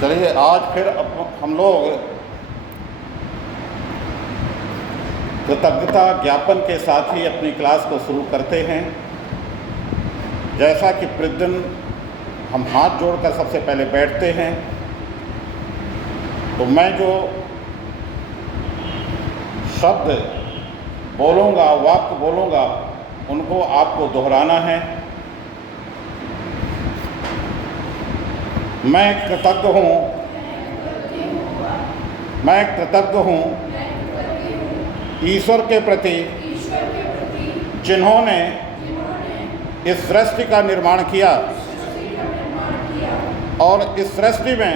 चलिए आज फिर हम लोग कृतज्ञता ज्ञापन के साथ ही अपनी क्लास को शुरू करते हैं। जैसा कि प्रतिदिन हम हाथ जोड़कर सबसे पहले बैठते हैं, तो मैं जो शब्द बोलूँगा, वाक्य बोलूँगा, उनको आपको दोहराना है। मैं कृतज्ञ हूँ, मैं कृतज्ञ हूँ ईश्वर के प्रति जिन्होंने इस सृष्टि का निर्माण किया और इस सृष्टि में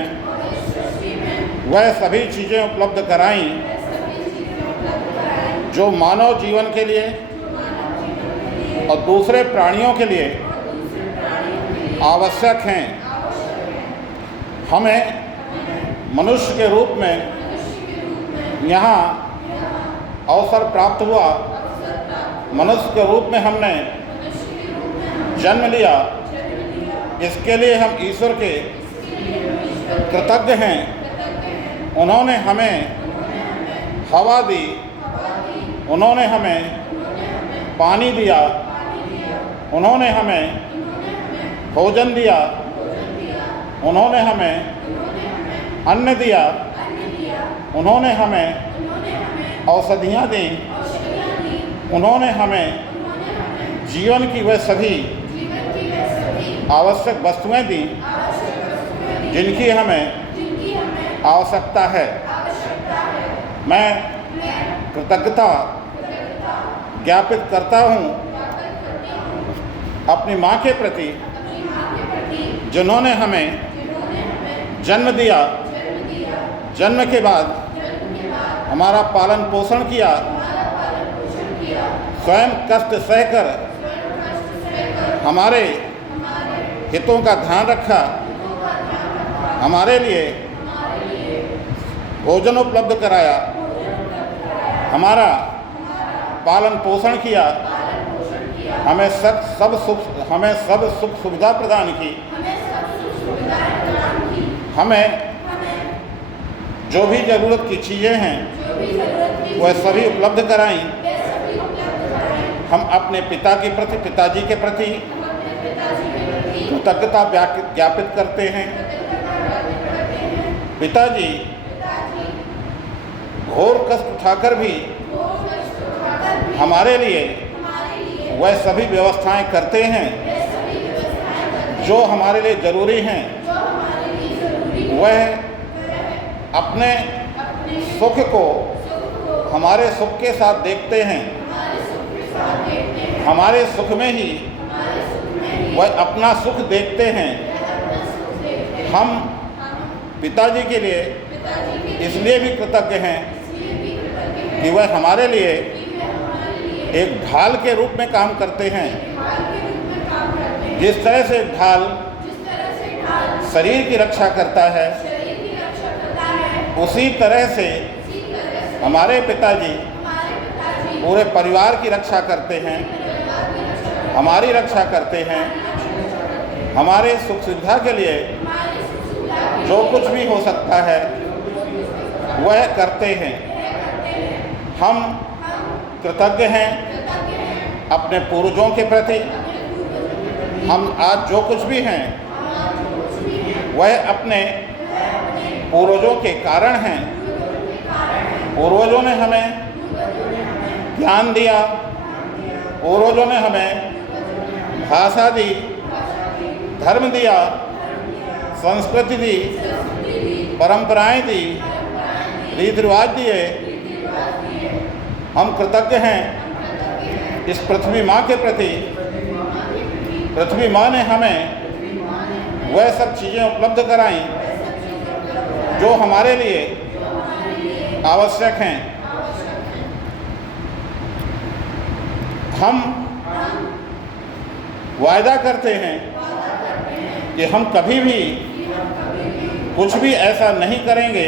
वह सभी चीज़ें उपलब्ध कराईं जो मानव जीवन के लिए और दूसरे प्राणियों के लिए आवश्यक हैं। हमें मनुष्य के रूप में यहाँ अवसर प्राप्त हुआ। मनुष्य के रूप में हमने जन्म लिया, इसके लिए हम ईश्वर के कृतज्ञ हैं। उन्होंने हमें हवा दी, उन्होंने हमें पानी दिया, उन्होंने हमें भोजन दिया, उन्होंने हमें अन्न दिया, उन्होंने हमें औषधियाँ दी, उन्होंने हमें जीवन की वह सभी आवश्यक वस्तुएं दी जिनकी हमें आवश्यकता है। मैं कृतज्ञता ज्ञापित करता हूँ अपनी माँ के प्रति जिन्होंने हमें जन्म दिया, जन्म के बाद हमारा पालन पोषण किया, स्वयं कष्ट सहकर हमारे हितों का ध्यान रखा, हमारे लिए भोजन उपलब्ध कराया, हमारा पालन पोषण किया, हमें सब सुख सुविधा प्रदान की, हमें जो भी ज़रूरत की चीज़ें हैं वह सभी उपलब्ध कराईं। हम अपने पिताजी के प्रति कृतज्ञता ज्ञापित करते हैं। पिताजी घोर कष्ट उठाकर भी हमारे लिए वह सभी व्यवस्थाएं करते हैं जो हमारे लिए ज़रूरी हैं। वह अपने सुख को हमारे सुख के साथ देखते हैं, हमारे सुख में ही वह अपना सुख देखते हैं। हम पिताजी के लिए इसलिए भी कृतज्ञ हैं कि वह हमारे लिए एक ढाल के रूप में काम करते हैं। जिस तरह से ढाल शरीर की रक्षा करता है, उसी तरह से हमारे पिताजी पूरे परिवार की रक्षा करते हैं, हमारी रक्षा करते हैं। हमारे सुख सुविधा के लिए जो कुछ भी हो सकता है वह करते हैं। हम कृतज्ञ हैं अपने पूर्वजों के प्रति। हम आज जो कुछ भी हैं वह अपने पूर्वजों के कारण हैं। पूर्वजों ने हमें ज्ञान दिया, पूर्वजों ने हमें भाषा दी, धर्म दिया, संस्कृति दी, परंपराएं दी, रीति रिवाज दिए। हम कृतज्ञ हैं इस पृथ्वी माँ के प्रति। पृथ्वी माँ ने हमें वह सब चीज़ें उपलब्ध कराईं जो हमारे लिए आवश्यक हैं। हम वायदा करते हैं कि हम कभी भी कुछ भी ऐसा नहीं करेंगे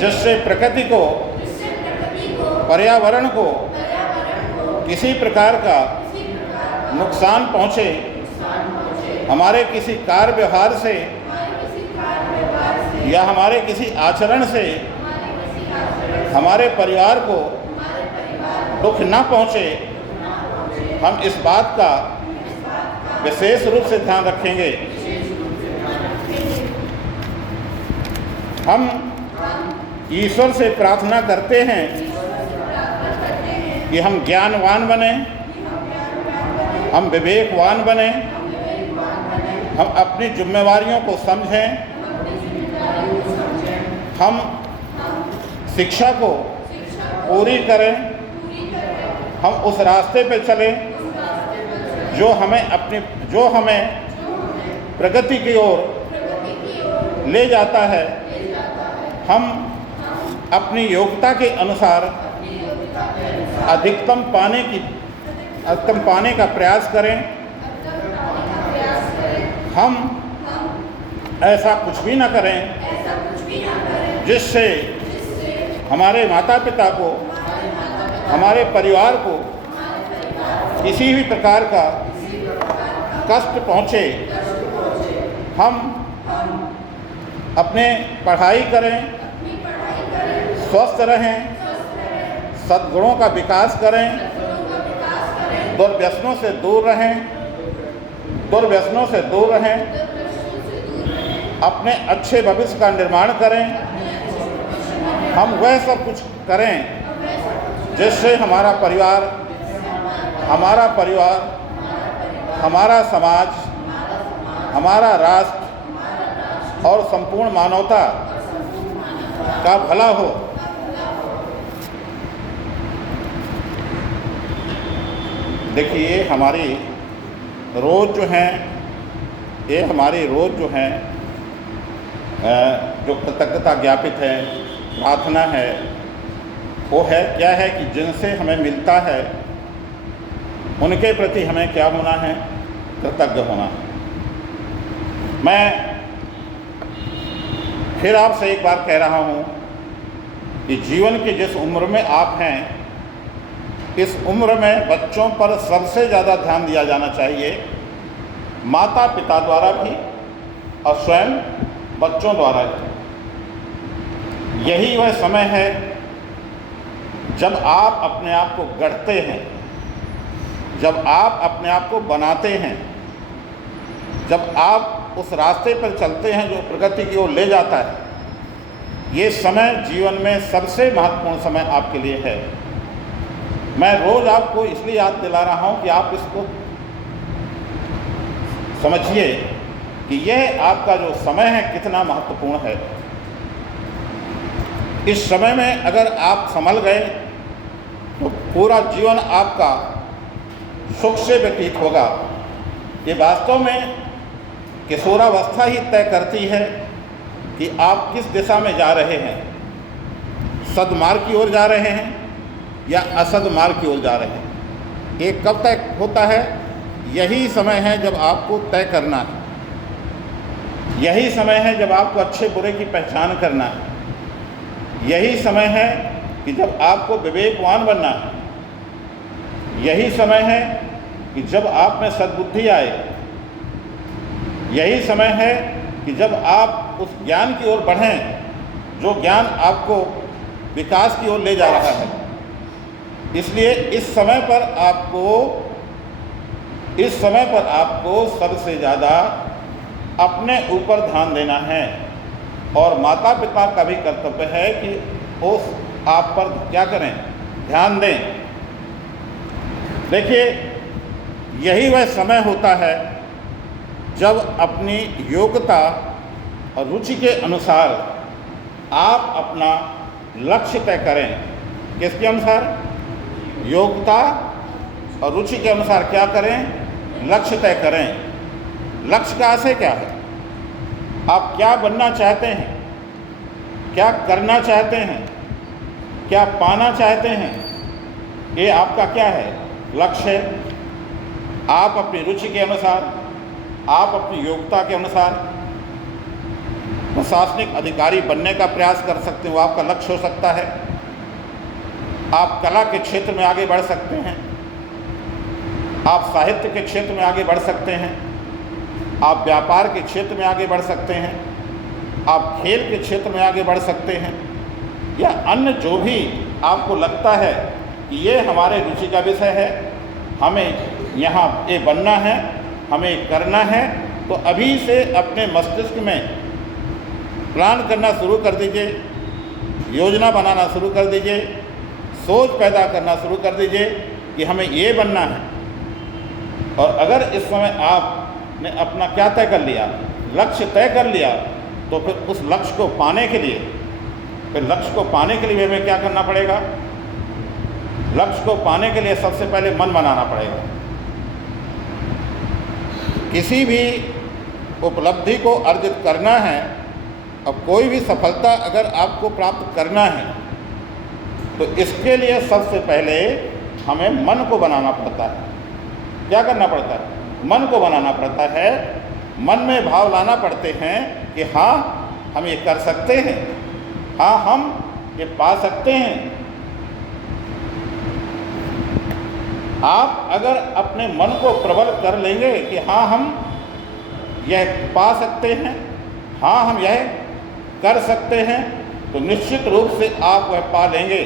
जिससे प्रकृति को, पर्यावरण को किसी प्रकार का नुकसान पहुँचे। हमारे किसी कार्य व्यवहार से या हमारे किसी आचरण से हमारे परिवार को दुख न पहुँचे, हम इस बात का विशेष रूप से ध्यान रखेंगे। हम ईश्वर से प्रार्थना करते हैं कि हम ज्ञानवान बने, हम विवेकवान बने, हम अपनी जिम्मेवारियों को समझें, हम शिक्षा को पूरी करें, हम उस रास्ते पर चलें जो हमें प्रगति की ओर ले जाता है। हम अपनी योग्यता के अनुसार अधिकतम पाने का प्रयास करें। हम ऐसा कुछ भी न करें जिससे हमारे माता पिता को, हमारे परिवार को किसी भी प्रकार का कष्ट पहुँचे। हम अपने पढ़ाई करें, स्वस्थ रहें, सद्गुणों का विकास करें, दुर्व्यसनों से दूर रहें, अपने अच्छे भविष्य का निर्माण करें। हम वह सब कुछ करें जिससे हमारा परिवार, हमारा समाज, हमारा राष्ट्र और संपूर्ण मानवता का भला हो। देखिए, हमारी रोज़ जो हैं जो कृतज्ञता ज्ञापित है, प्रार्थना है, वो है क्या है कि जिनसे हमें मिलता है उनके प्रति हमें क्या होना है, कृतज्ञ होना है। मैं फिर आपसे एक बार कह रहा हूँ कि जीवन की जिस उम्र में आप हैं, इस उम्र में बच्चों पर सबसे ज़्यादा ध्यान दिया जाना चाहिए, माता पिता द्वारा भी और स्वयं बच्चों द्वारा भी। यही वह समय है जब आप अपने आप को गढ़ते हैं, जब आप अपने आप को बनाते हैं, जब आप उस रास्ते पर चलते हैं जो प्रगति की ओर ले जाता है। ये समय जीवन में सबसे महत्वपूर्ण समय आपके लिए है। मैं रोज़ आपको इसलिए याद दिला रहा हूँ कि आप इसको समझिए कि यह आपका जो समय है कितना महत्वपूर्ण है। इस समय में अगर आप संभल गए तो पूरा जीवन आपका सुख से व्यतीत होगा। ये वास्तव में किशोरावस्था ही तय करती है कि आप किस दिशा में जा रहे हैं, सद्मार्ग की ओर जा रहे हैं या असद्मार्ग की ओर जा रहे हैं। ये कब तक होता है? यही समय है जब आपको तय करना है, यही समय है जब आपको अच्छे बुरे की पहचान करना है, यही समय है कि जब आपको विवेकवान बनना है, यही समय है कि जब आप में सद्बुद्धि आए, यही समय है कि जब आप उस ज्ञान की ओर बढ़ें जो ज्ञान आपको विकास की ओर ले जा रहा है। इसलिए इस समय पर आपको सबसे ज़्यादा अपने ऊपर ध्यान देना है और माता पिता का भी कर्तव्य है कि वो आप पर क्या करें, ध्यान दें। देखिए, यही वह समय होता है जब अपनी योग्यता और रुचि के अनुसार आप अपना लक्ष्य तय करें। किसके अनुसार? योग्यता और रुचि के अनुसार क्या करें? लक्ष्य तय करें। लक्ष्य का आशय क्या है? आप क्या बनना चाहते हैं, क्या करना चाहते हैं, क्या पाना चाहते हैं, ये आपका क्या है? लक्ष्य है। आप अपनी रुचि के अनुसार, आप अपनी योग्यता के अनुसार प्रशासनिक अधिकारी बनने का प्रयास कर सकते हैं, वो आपका लक्ष्य हो सकता है। आप कला के क्षेत्र में आगे बढ़ सकते हैं, आप साहित्य के क्षेत्र में आगे बढ़ सकते हैं, आप व्यापार के क्षेत्र में आगे बढ़ सकते हैं, आप खेल के क्षेत्र में आगे बढ़ सकते हैं, या अन्य जो भी आपको लगता है कि ये हमारे रुचि का विषय है, हमें यहाँ ये बनना है, हमें करना है, तो अभी से अपने मस्तिष्क में प्लान करना शुरू कर दीजिए, योजना बनाना शुरू कर दीजिए, सोच पैदा करना शुरू कर दीजिए कि हमें ये बनना है। और अगर इस समय आपने अपना क्या तय कर लिया, लक्ष्य तय कर लिया, तो फिर उस लक्ष्य को पाने के लिए हमें क्या करना पड़ेगा? लक्ष्य को पाने के लिए सबसे पहले मन बनाना पड़ेगा। किसी भी उपलब्धि को अर्जित करना है, अब कोई भी सफलता अगर आपको प्राप्त करना है, तो इसके लिए सबसे पहले हमें मन को बनाना पड़ता है। क्या करना पड़ता है? मन को बनाना पड़ता है। मन में भाव लाना पड़ते हैं कि हाँ, हम ये कर सकते हैं, हाँ, हम ये पा सकते हैं। आप अगर अपने मन को प्रबल कर लेंगे कि हाँ, हम यह पा सकते हैं, हाँ, हम यह कर सकते हैं, तो निश्चित रूप से आप वह पा लेंगे।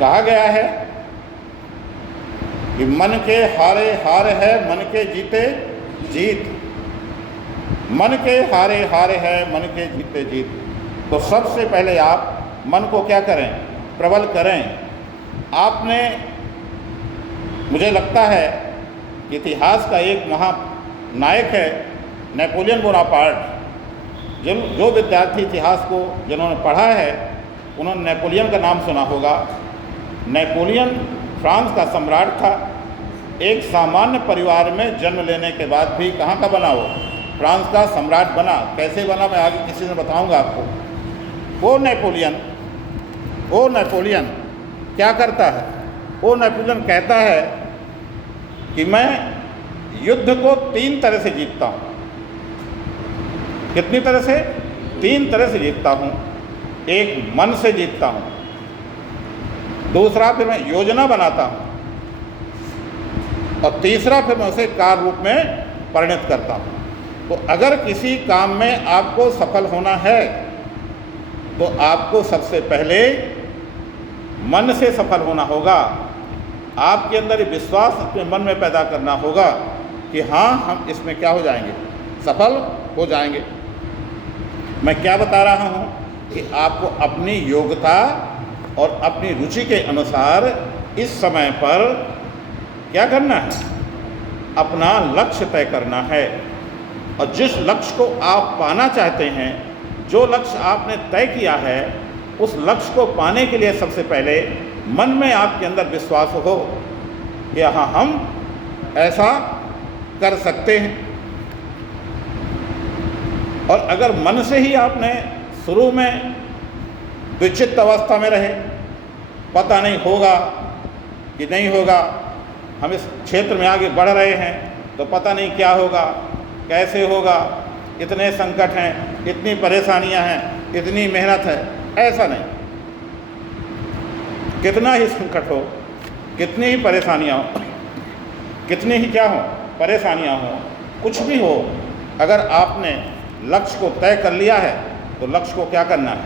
कहा गया है कि मन के हारे हार है, मन के जीते जीत। मन के हारे हार है, मन के जीते जीत। तो सबसे पहले आप मन को क्या करें? प्रबल करें। आपने, मुझे लगता है कि इतिहास का एक महानायक है नेपोलियन बोनापार्ट। जो विद्यार्थी इतिहास को जिन्होंने पढ़ा है, उन्होंने नेपोलियन का नाम सुना होगा। नेपोलियन फ्रांस का सम्राट था। एक सामान्य परिवार में जन्म लेने के बाद भी कहाँ का बना? वो फ्रांस का सम्राट बना। कैसे बना, मैं आगे किसी दिन बताऊंगा आपको। वो नेपोलियन क्या करता है? वो नेपोलियन कहता है कि मैं युद्ध को 3 तरह से जीतता हूँ। कितनी तरह से? 3 तरह से जीतता हूँ। एक, मन से जीतता हूँ। दूसरा, फिर मैं योजना बनाता हूँ। और तीसरा, फिर मैं उसे कार्य रूप में परिणत करता हूँ। तो अगर किसी काम में आपको सफल होना है, तो आपको सबसे पहले मन से सफल होना होगा। आपके अंदर विश्वास अपने मन में पैदा करना होगा कि हाँ, हम इसमें क्या हो जाएंगे? सफल हो जाएंगे। मैं क्या बता रहा हूँ कि आपको अपनी योग्यता और अपनी रुचि के अनुसार इस समय पर क्या करना है? अपना लक्ष्य तय करना है। और जिस लक्ष्य को आप पाना चाहते हैं, जो लक्ष्य आपने तय किया है, उस लक्ष्य को पाने के लिए सबसे पहले मन में आपके अंदर विश्वास हो कि हाँ, हम ऐसा कर सकते हैं। और अगर मन से ही आपने शुरू में विचित्र अवस्था में रहे, पता नहीं होगा कि नहीं होगा, हम इस क्षेत्र में आगे बढ़ रहे हैं तो पता नहीं क्या होगा, कैसे होगा, इतने संकट हैं, इतनी परेशानियां हैं, इतनी मेहनत है, ऐसा नहीं। कितना ही संकट हो, कितनी ही परेशानियां हो, कितनी ही क्या हो, परेशानियां हो, कुछ भी हो, अगर आपने लक्ष्य को तय कर लिया है, तो लक्ष्य को क्या करना है?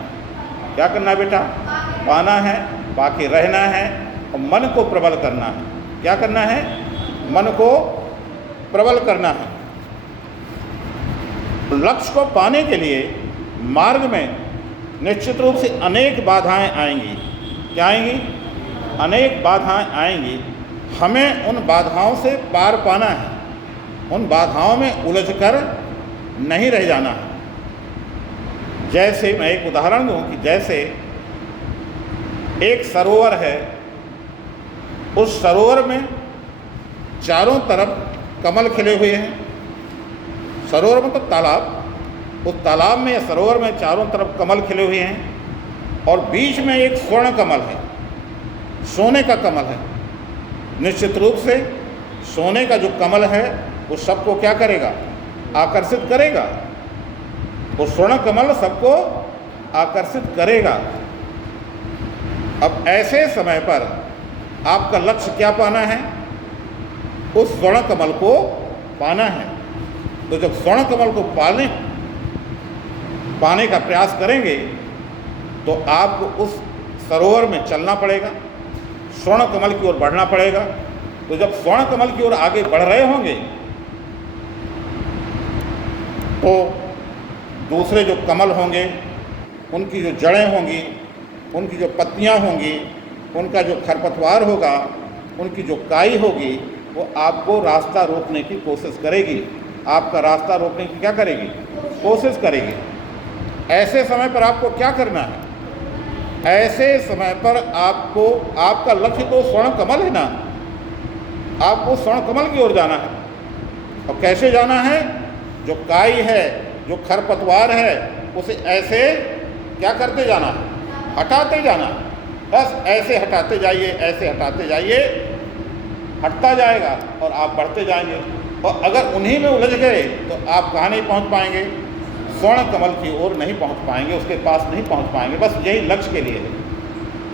क्या करना है बेटा? पाना है, बाकी रहना है, और मन को प्रबल करना है। क्या करना है? मन को प्रबल करना है। लक्ष्य को पाने के लिए मार्ग में निश्चित रूप से अनेक बाधाएं आएंगी। क्या आएंगी? अनेक बाधाएं आएंगी। हमें उन बाधाओं से पार पाना है, उन बाधाओं में उलझकर नहीं रह जाना है। जैसे मैं एक उदाहरण दूं कि जैसे एक सरोवर है, उस सरोवर में चारों तरफ कमल खिले हुए हैं। सरोवर मतलब तालाब, उस तालाब में या सरोवर में चारों तरफ कमल खिले हुए हैं, और बीच में एक स्वर्ण कमल है, सोने का कमल है। निश्चित रूप से सोने का जो कमल है वो सबको क्या करेगा? आकर्षित करेगा। वो स्वर्ण कमल सबको आकर्षित करेगा। अब ऐसे समय पर आपका लक्ष्य क्या पाना है? उस स्वर्ण कमल को पाना है। तो जब स्वर्ण कमल को पालें, पाने का प्रयास करेंगे तो आपको उस सरोवर में चलना पड़ेगा, स्वर्ण कमल की ओर बढ़ना पड़ेगा। तो जब स्वर्ण कमल की ओर आगे बढ़ रहे होंगे तो दूसरे जो कमल होंगे, उनकी जो जड़ें होंगी, उनकी जो पत्तियां होंगी, उनका जो खरपतवार होगा, उनकी जो काई होगी, वो आपको रास्ता रोकने की कोशिश करेगी, आपका रास्ता रोकने की क्या करेगी? कोशिश करेगी। ऐसे समय पर आपको क्या करना है? ऐसे समय पर आपको, आपका लक्ष्य तो स्वर्ण कमल है ना, आपको स्वर्ण कमल की ओर जाना है। और कैसे जाना है? जो काई है, जो खरपतवार है, उसे ऐसे क्या करते जाना है? हटाते जाना है। बस ऐसे हटाते जाइए, ऐसे हटाते जाइए, हटता जाएगा और आप बढ़ते जाएंगे। और अगर उन्हीं में उलझ गए तो आप कहाँ नहीं पहुँच पाएंगे? स्वर्ण कमल की ओर नहीं पहुँच पाएंगे, उसके पास नहीं पहुँच पाएंगे। बस यही लक्ष्य के लिए है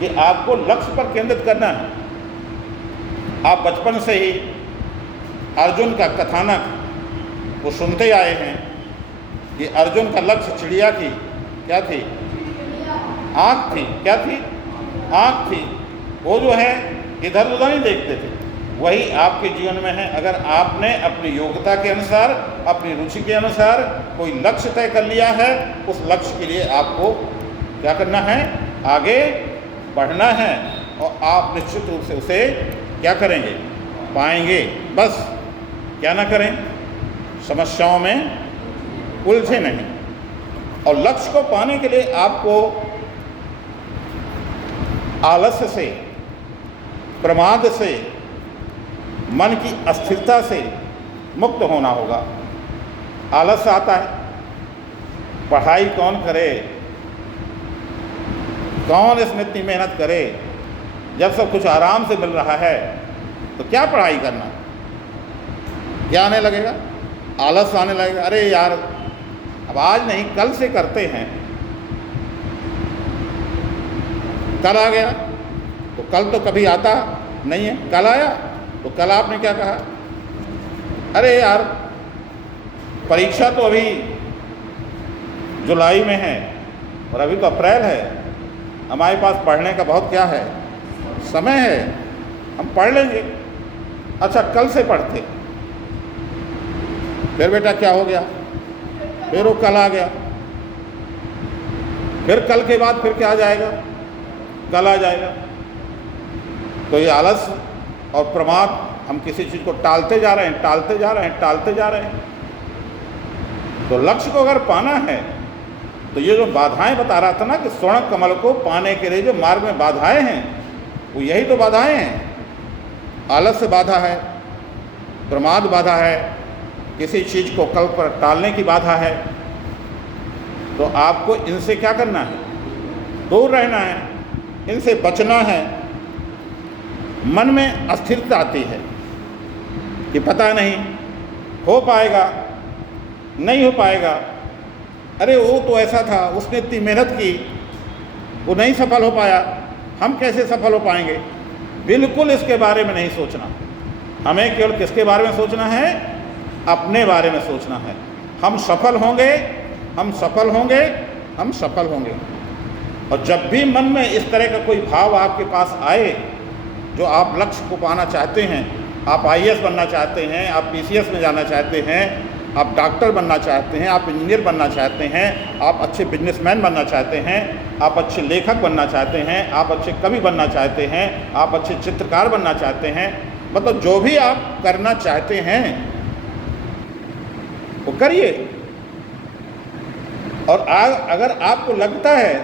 कि आपको लक्ष्य पर केंद्रित करना है। आप बचपन से ही अर्जुन का कथानक वो सुनते आए हैं कि अर्जुन का लक्ष्य चिड़िया की क्या थी? आँख थी। क्या थी? आँख थी। वो जो है इधर उधर नहीं देखते थे। वही आपके जीवन में है। अगर आपने अपनी योग्यता के अनुसार, अपनी रुचि के अनुसार कोई लक्ष्य तय कर लिया है, उस लक्ष्य के लिए आपको क्या करना है? आगे बढ़ना है। और आप निश्चित रूप से उसे क्या करेंगे? पाएंगे। बस क्या ना करें? समस्याओं में उलझे नहीं। और लक्ष्य को पाने के लिए आपको आलस्य से, प्रमाद से, मन की अस्थिरता से मुक्त होना होगा। आलस्य आता है, पढ़ाई कौन करे, कौन इसमें इतनी मेहनत करे, जब सब कुछ आराम से मिल रहा है तो क्या पढ़ाई करना? क्या आने लगेगा? आलस्य आने लगेगा। अरे यार, अब आज नहीं कल से करते हैं। कल आ गया तो कल तो कभी आता नहीं है। कल आया तो कल आपने क्या कहा? अरे यार, परीक्षा तो अभी जुलाई में है और अभी तो अप्रैल है, हमारे पास पढ़ने का बहुत क्या है? समय है, हम पढ़ लेंगे। अच्छा, कल से पढ़ते। फिर बेटा क्या हो गया? फिर वो कल आ गया। फिर कल के बाद फिर क्या आ जाएगा? कल आ जाएगा। तो ये आलस्य और प्रमाद, हम किसी चीज़ को टालते जा रहे हैं, टालते जा रहे हैं, टालते जा रहे हैं। तो लक्ष्य को अगर पाना है तो ये जो बाधाएं बता रहा था ना कि स्वर्ण कमल को पाने के लिए जो मार्ग में बाधाएं हैं, वो यही तो बाधाएं हैं। आलस्य बाधा है, प्रमाद बाधा है, किसी चीज़ को कल पर टालने की बाधा है। तो आपको इनसे क्या करना है? दूर रहना है, इनसे बचना है। मन में अस्थिरता आती है कि पता नहीं हो पाएगा, नहीं हो पाएगा। अरे वो तो ऐसा था, उसने इतनी मेहनत की, वो नहीं सफल हो पाया, हम कैसे सफल हो पाएंगे? बिल्कुल इसके बारे में नहीं सोचना। हमें केवल किसके बारे में सोचना है? अपने बारे में सोचना है। हम सफल होंगे, हम सफल होंगे, हम सफल होंगे। और जब भी मन में इस तरह का कोई भाव आपके पास आए, जो आप लक्ष्य को पाना चाहते हैं, आप IAS बनना चाहते हैं, आप PCS में जाना चाहते हैं, आप डॉक्टर बनना चाहते हैं, आप इंजीनियर बनना चाहते हैं, आप अच्छे बिजनेसमैन बनना चाहते हैं, आप अच्छे लेखक बनना चाहते हैं, आप अच्छे कवि बनना चाहते हैं, आप अच्छे चित्रकार बनना चाहते हैं, मतलब जो भी आप करना चाहते हैं वो करिए। और अगर आपको लगता है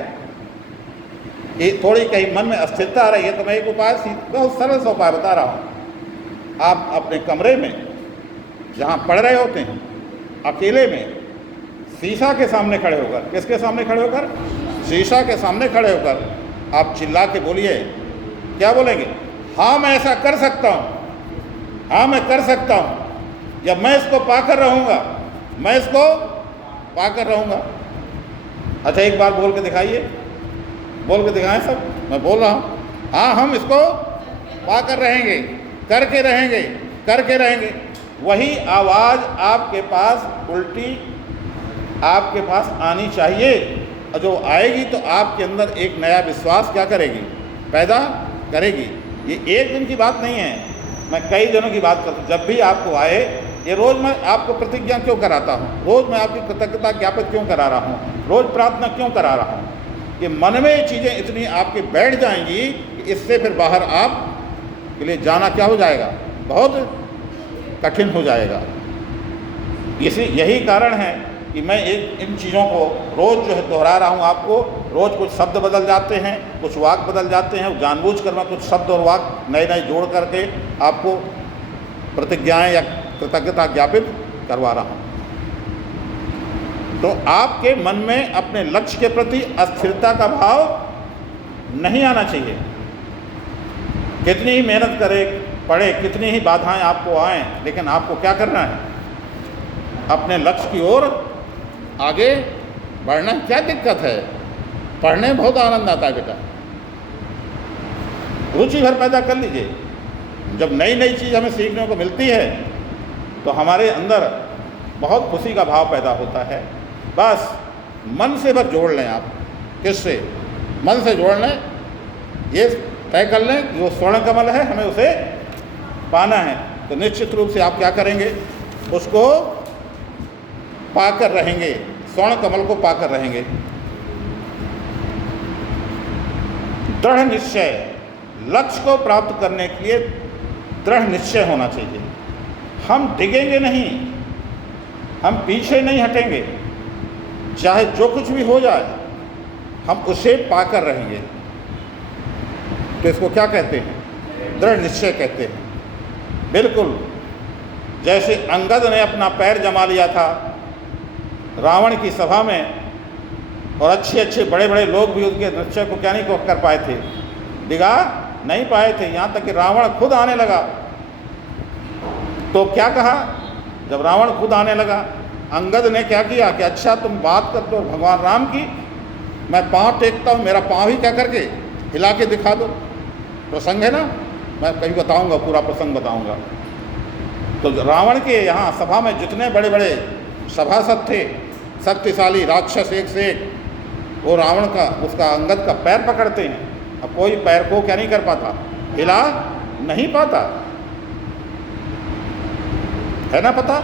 कि थोड़ी कहीं मन में अस्थिरता आ रही है, तो मैं एक उपाय, बहुत सरल सा उपाय बता रहा हूँ। आप अपने कमरे में जहाँ पढ़ रहे होते हैं, अकेले में शीशा के सामने खड़े होकर, किसके सामने खड़े होकर? शीशा के सामने खड़े होकर आप चिल्ला के बोलिए। क्या बोलेंगे? हाँ मैं ऐसा कर सकता हूँ, हाँ मैं कर सकता हूँ, या मैं इसको पाकर रहूँगा, मैं इसको पाकर रहूँगा। अच्छा, एक बार बोल के दिखाइए, बोल के दिखाएं सब। मैं बोल रहा हूँ, हाँ हम इसको पाकर रहेंगे, करके रहेंगे, करके रहेंगे। वही आवाज़ आपके पास उल्टी आपके पास आनी चाहिए, और जो आएगी तो आपके अंदर एक नया विश्वास क्या करेगी, पैदा करेगी। ये एक दिन की बात नहीं है, मैं कई दिनों की बात करता हूँ। जब भी आपको आए, ये रोज़ मैं आपको प्रतिज्ञा क्यों कराता हूँ, रोज़ मैं आपकी कृतज्ञता ज्ञापित क्यों करा रहा हूँ, रोज़ प्रार्थना क्यों करा रहा हूँ, कि मन में ये चीज़ें इतनी आपके बैठ जाएंगी कि इससे फिर बाहर आप के लिए जाना क्या हो जाएगा, बहुत कठिन हो जाएगा। यही कारण है कि मैं इन चीज़ों को रोज़ जो है दोहरा रहा हूँ आपको। रोज़ कुछ शब्द बदल जाते हैं, कुछ वाक्य बदल जाते हैं, जानबूझकर मैं कुछ शब्द और वाक्य नए नए जोड़ करके आपको प्रतिज्ञाएं या कृतज्ञता ज्ञापित करवा रहा हूँ। तो आपके मन में अपने लक्ष्य के प्रति अस्थिरता का भाव नहीं आना चाहिए। कितनी ही मेहनत करे पड़े, कितनी ही बाधाएं आपको आएँ, लेकिन आपको क्या करना है, अपने लक्ष्य की ओर आगे बढ़ना। क्या दिक्कत है, पढ़ने में बहुत आनंद आता है बेटा, रुचि भर पैदा कर लीजिए। जब नई नई चीज़ हमें सीखने को मिलती है तो हमारे अंदर बहुत खुशी का भाव पैदा होता है। बस मन से बस जोड़ लें आप, किससे, मन से जोड़ लें, ये तय कर लें कि वो स्वर्ण कमल है, हमें उसे पाना है। तो निश्चित रूप से आप क्या करेंगे, उसको पाकर रहेंगे, स्वर्ण कमल को पाकर रहेंगे। दृढ़ निश्चय, लक्ष्य को प्राप्त करने के लिए दृढ़ निश्चय होना चाहिए। हम डिगेंगे नहीं, हम पीछे नहीं हटेंगे, चाहे जो कुछ भी हो जाए हम उसे पाकर रहेंगे। तो इसको क्या कहते हैं, दृढ़ निश्चय कहते हैं। बिल्कुल जैसे अंगद ने अपना पैर जमा लिया था रावण की सभा में, और अच्छे अच्छे बड़े बड़े लोग भी उसके निश्चय को क्या नहीं कर पाए थे, डिगा नहीं पाए थे, यहाँ तक कि रावण खुद आने लगा। तो क्या कहा, जब रावण खुद आने लगा, अंगद ने क्या किया कि अच्छा तुम बात कर दो भगवान राम की, मैं पाँव टेकता हूँ, मेरा पाँव ही क्या करके हिला के दिखा दो। प्रसंग है ना, मैं कभी बताऊँगा, पूरा प्रसंग बताऊँगा। तो रावण के यहाँ सभा में जितने बड़े बड़े सभासद थे, शक्तिशाली राक्षस एक से एक, वो रावण का, उसका अंगद का पैर पकड़ते हैं। अब कोई पैर को क्या नहीं कर पाता, हिला नहीं पाता है ना, पता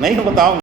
नहीं बताऊँ।